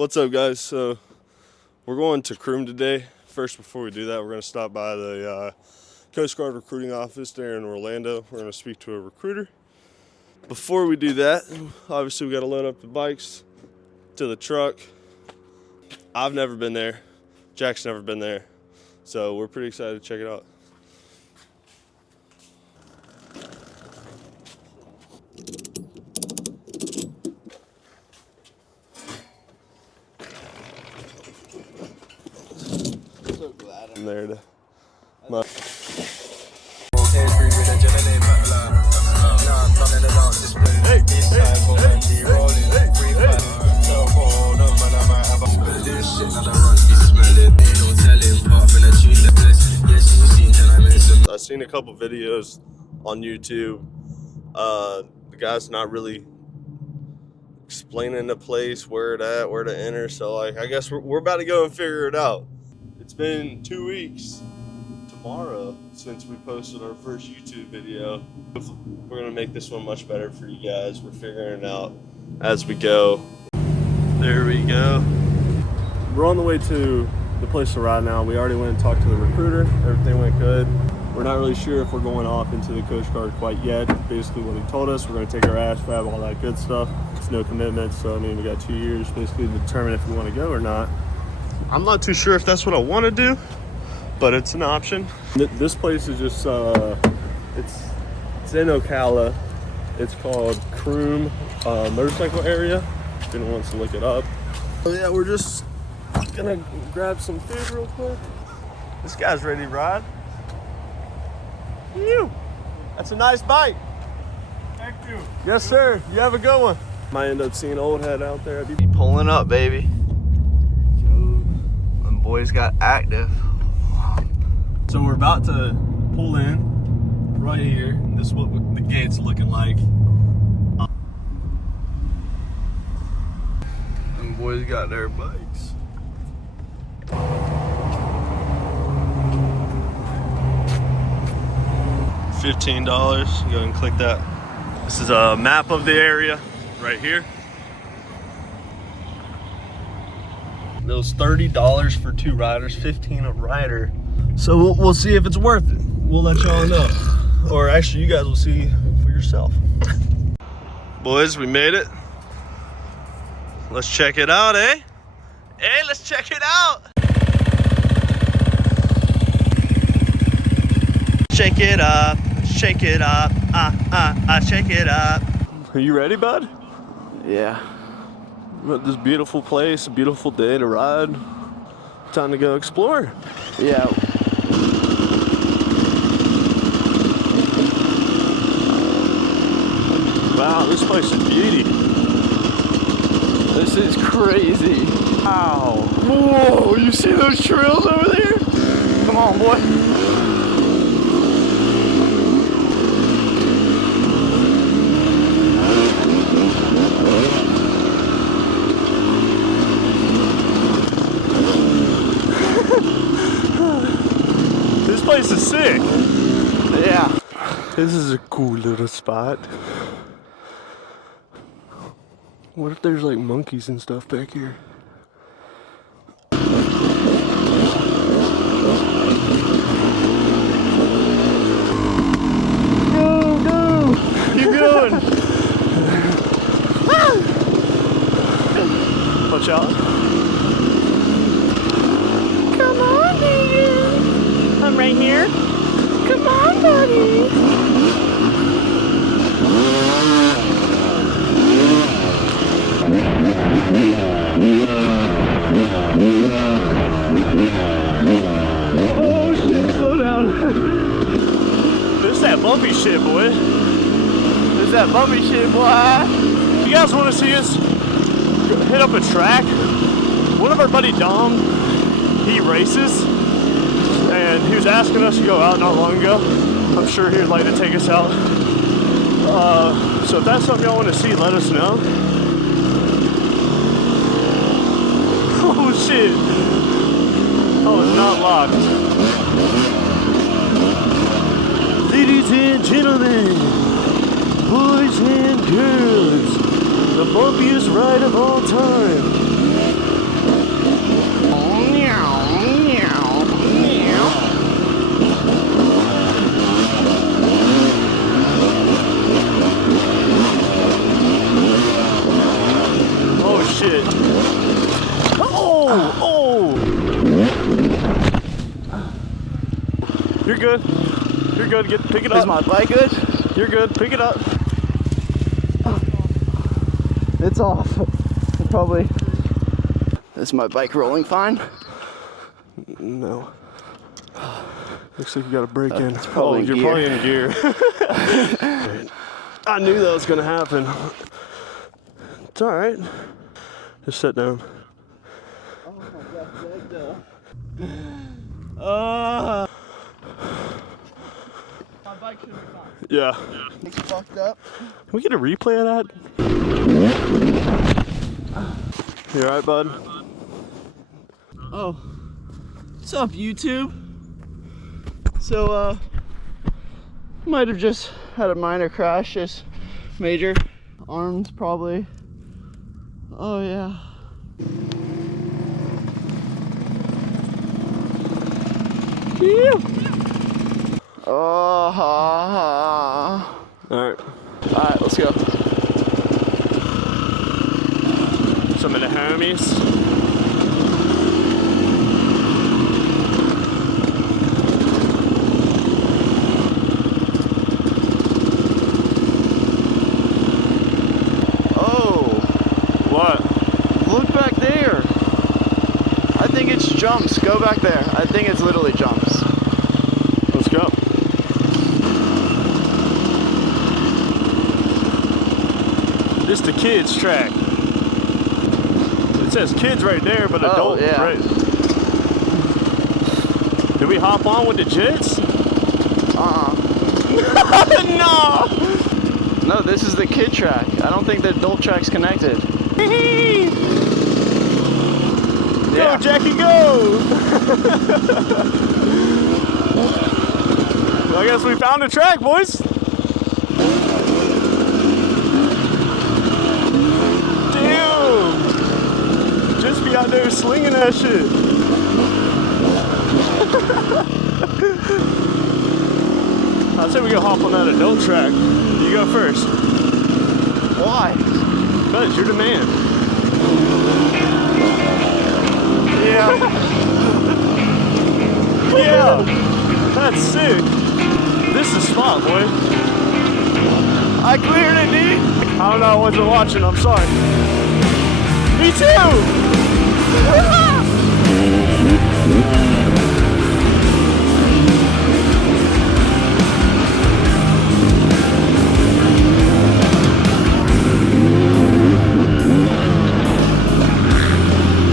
What's up, guys? So we're going to Croom today. First, before we do that, we're going to stop by the Coast Guard recruiting office there in Orlando. We're going to speak to a recruiter. Before we do that, obviously we got to load up the bikes to the truck. I've never been there. Jack's never been there. So we're pretty excited to check it out. So glad I'm there to... I've seen a couple videos on YouTube. The guy's not really explaining the place, where it at, where to enter. So like, I guess we're about to go and figure it out. It's been 2 weeks tomorrow since we posted our first YouTube video. We're gonna make this one much better for you guys. We're figuring it out as we go. There we go. We're on the way to the place to ride now. We already went and talked to the recruiter. Everything went good. We're not really sure if we're going off into the Coast Guard quite yet. Basically what he told us, we're gonna take our ASVAB, all that good stuff. It's no commitment, so I mean, we got 2 years basically to determine if we wanna go or not. I'm not too sure if that's what I wanna do, but it's an option. This place is just, it's in Ocala. It's called Croom Motorcycle Area, if anyone wants to look it up. So yeah, we're just gonna grab some food real quick. This guy's ready to ride. You. That's a nice bike. Thank you. Yes, sir. You have a good one. Might end up seeing old head out there. Be pulling up, baby. Them boys got active. So we're about to pull in right here. This is what the gate's looking like. Them boys got their bikes. $15. Go ahead and click that. This is a map of the area right here. It was $30 for 2 riders, $15 a rider. So we'll see if it's worth it. We'll let y'all know. Or actually, you guys will see for yourself. Boys, we made it. Let's check it out, eh? Hey, let's check it out. Shake it up, shake it up, shake it up. Are you ready, bud? Yeah. We're at this beautiful place, a beautiful day to ride. Time to go explore. Yeah. Wow, this place is beauty. This is crazy. Wow. Whoa, you see those trails over there? Come on, boy. This place is sick. Yeah. This is a cool little spot. What if there's like monkeys and stuff back here? Go, go! Keep going! Watch out. Come on, baby. I'm right here. Come on, buddy. Oh shit, slow down. This is that bumpy shit, boy. This is that bumpy shit, boy. You guys want to see us hit up a track? One of our buddy Dom, he races, and he was asking us to go out not long ago. I'm sure he'd like to take us out. So if that's something y'all want to see, let us know. Oh shit. Oh, it's not locked. Ladies and gentlemen, boys and girls, the bumpiest ride of all time. Oh! You're good. You're good. Pick it up. Is my bike good? You're good. Pick it up. It's off. Probably. Is my bike rolling fine? No. Looks like you got a break in. It's probably in you're gear. probably in gear. I knew that was gonna happen. It's all right. Just sit down. My bike should be fine. Yeah. It's fucked up. Can we get a replay of that? You all right, bud? Oh, what's up, YouTube? So, might have just had a minor crash, just major. Arms, probably. Oh, yeah. Oh, ha, All right. ha. Alright, let's go. Some of the homies. Oh, What? look back there. I think it's jumps. Go back there. I think it's literally jumps. Let's go. This the kids track. It says kids right there, but Oh, adult, yeah. right? Did we hop on with the jits? No! No, this is the kid track. I don't think the adult track's connected. Go, Jackie, go! I guess we found the track, boys. Damn! Just be out there slinging that shit. I'd say we go hop on that adult track. You go first. Why? Because you're the man. Yeah. Yeah! That's sick. This is the spot, boy. I cleared it, dude. I don't know, I wasn't watching, I'm sorry. Me too!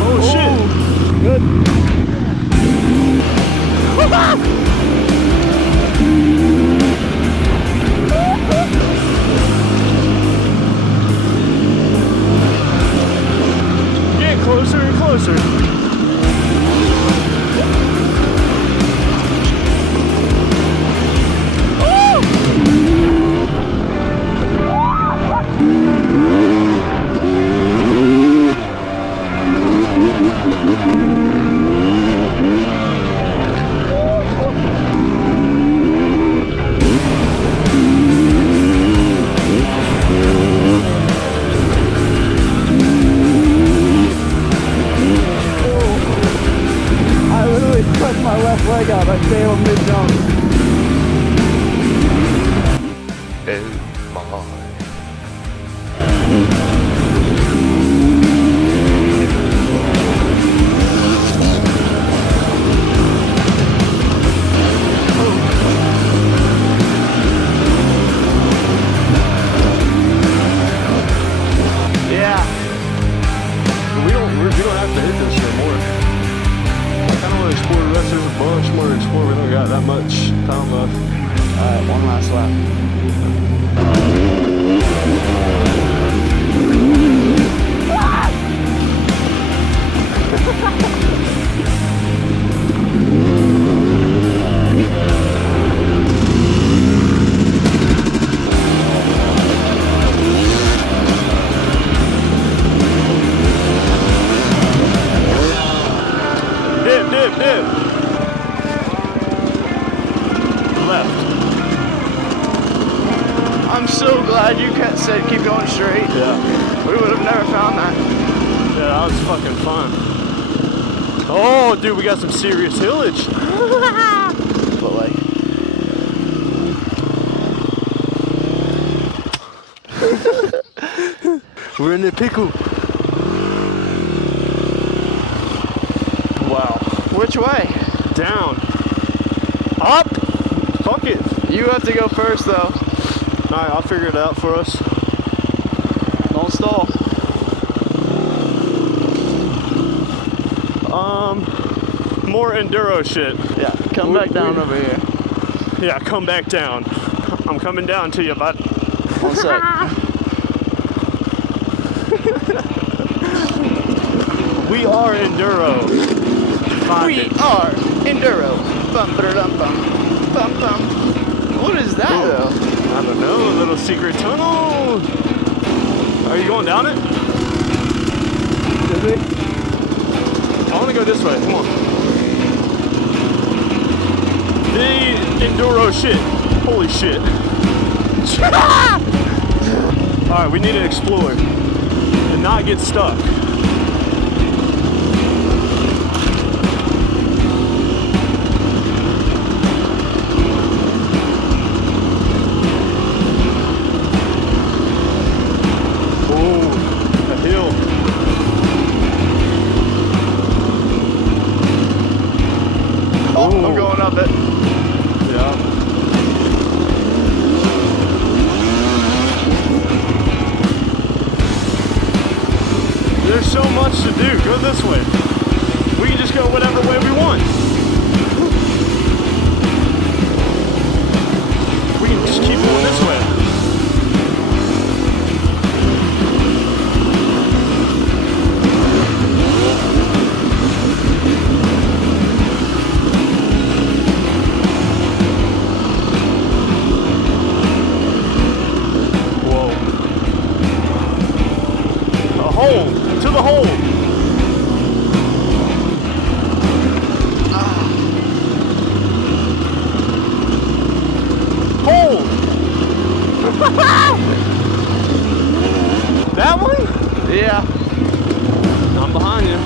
Oh shit! Good. Get closer and closer. I literally cut my left leg out. I failed mid-jump. Yeah. We don't have to hit this no more. I kind of want to explore the rest. There's a bunch more to explore. We don't got that much time left. Alright, one last lap. Dip, dip, dip. Left. I'm so glad you said keep going straight. Yeah. We would have never found that. Yeah, that was fucking fun. Oh, dude, we got some serious hillage. But like, we're in the pickle. Wow. which way? Down. Up. Fuck it. You have to go first though. Alright, I'll figure it out for us. Don't stall. More enduro shit. Yeah, come back down over here. Yeah, come back down. I'm coming down to you, bud. One sec. We are enduro. Find We it. are enduro. Bum ba dum bum bum bum. What is that though? I don't know, a little secret tunnel. Are you going down it? I want to go this way. Come on. The enduro shit. Holy shit. Alright, we need to explore and not get stuck. Oh, a hill. Oh, I'm going up it. Yeah. There's so much to do. Go this way. We can just go whatever way we want. We can just keep going this way. Whoa. A hole. To the hole. Hole. That one? Yeah. I'm behind you.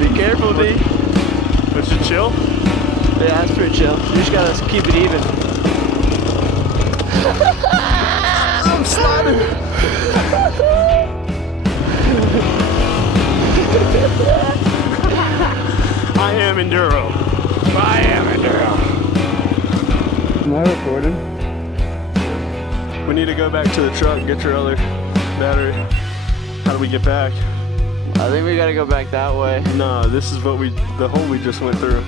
Be careful, D. But you chill? Yeah, that's pretty chill. You just gotta keep it even. I'm sliding. I am enduro. I am enduro. Am I recording? We need to go back to the truck and get your other battery. How do we get back? I think we gotta go back that way. No, this is what the hole we just went through.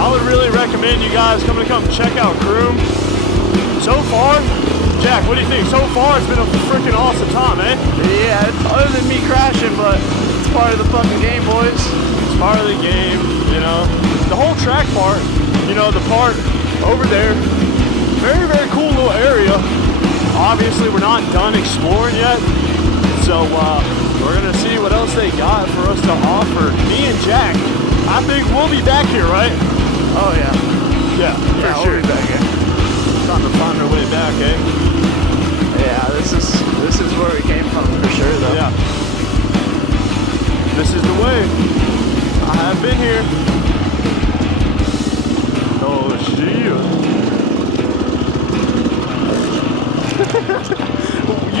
I would really recommend you guys come check out Croom. So far, Jack, what do you think? So far, it's been a freaking awesome time, eh? Yeah, other than me crashing, but it's part of the fucking game, boys. It's part of the game, you know. The whole track part, you know, the part over there, very, very cool little area. Obviously, we're not done exploring yet, so we're gonna see what else they got for us to offer. Me and Jack, I think we'll be back here, right? Oh yeah. Yeah, for We'll sure. be back here. Time to find our way back, eh? Yeah, this is where we came from for sure, though. Yeah. This is the way. I have been here. Oh, shit.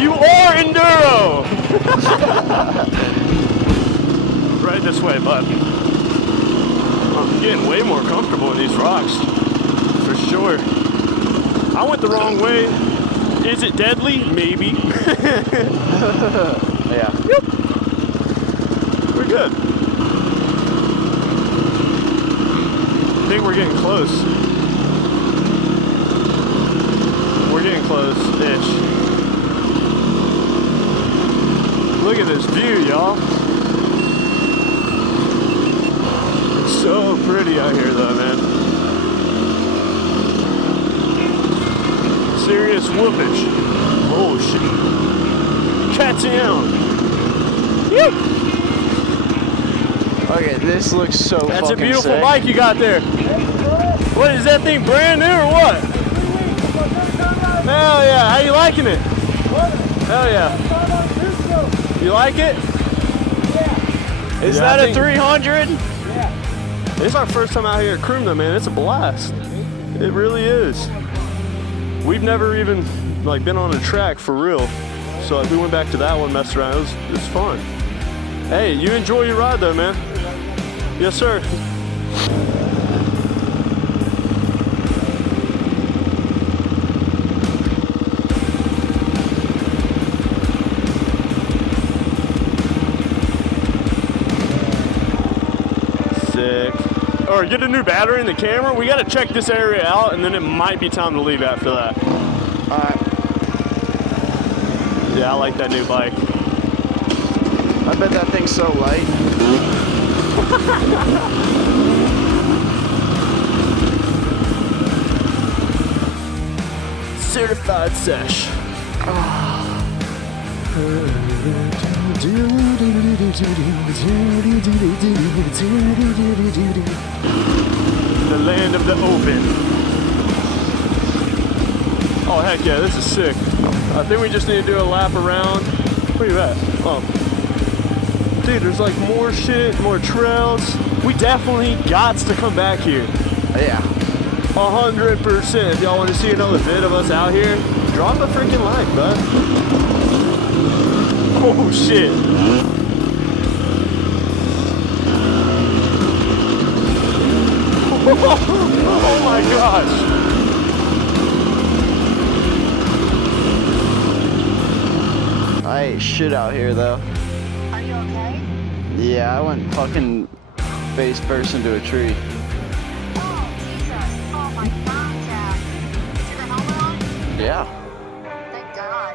You are enduro! Right this way, bud. I'm getting way more comfortable in these rocks. For sure. I went the wrong way. Is it deadly? Maybe. Yeah. Yep. We're good. I think we're getting close. We're getting close-ish. Look at this view, y'all. It's so pretty out here, though, man. Serious whoopage. Oh, shit. Catch down. Yep. Okay, this looks so That's a fucking beautiful sick. bike you got there. What, is that thing brand new or what? Hell yeah, how you liking it? Hell yeah. You like it? Is Yeah, that I a think- 300? It's our first time out here at Croom though, man. It's a blast. It really is. We've never even like been on a track for real. So like, we went back to that one, messed around. It was fun. Hey, you enjoy your ride though, man. Yes, sir. Sick. Or get a new battery in the camera. We gotta check this area out, and then it might be time to leave after that. Alright. Yeah, I like that new bike. I bet that thing's so light. Certified sesh. The land of the open. Oh heck yeah, this is sick. I think we just need to do a lap around. Where you at? Oh. Dude, there's like more shit, more trails. We definitely got to come back here. Yeah. 100%. If y'all want to see another vid of us out here, drop a freaking like, bud. Oh shit. Oh my gosh. I ate shit out here though. Are you okay? Yeah, I went fucking face first into a tree. Oh, Jesus. Oh, my God, Jack. Is your helmet on? Yeah. Thank God.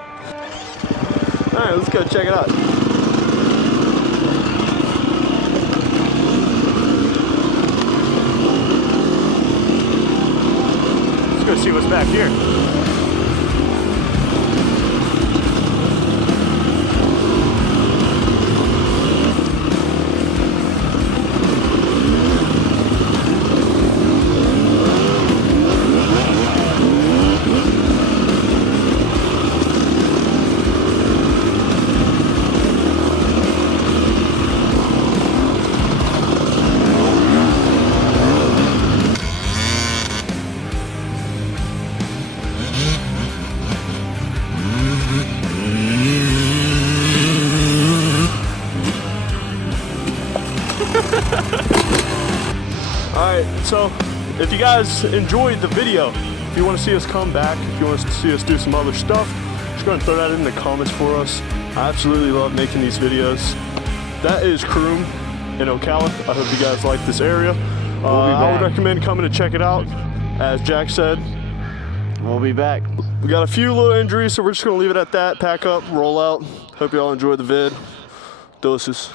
Alright, let's go check it out. Let's go see what's back here. Alright, so if you guys enjoyed the video, if you want to see us come back, if you want to see us do some other stuff, just go ahead and throw that in the comments for us. I absolutely love making these videos. That is Croom in Ocala. I hope you guys like this area. I would recommend coming to check it out. As Jack said, We'll be back. we got a few little injuries, so we're just going to leave it at that. Pack up, roll out. Hope you all enjoyed the vid. Doses.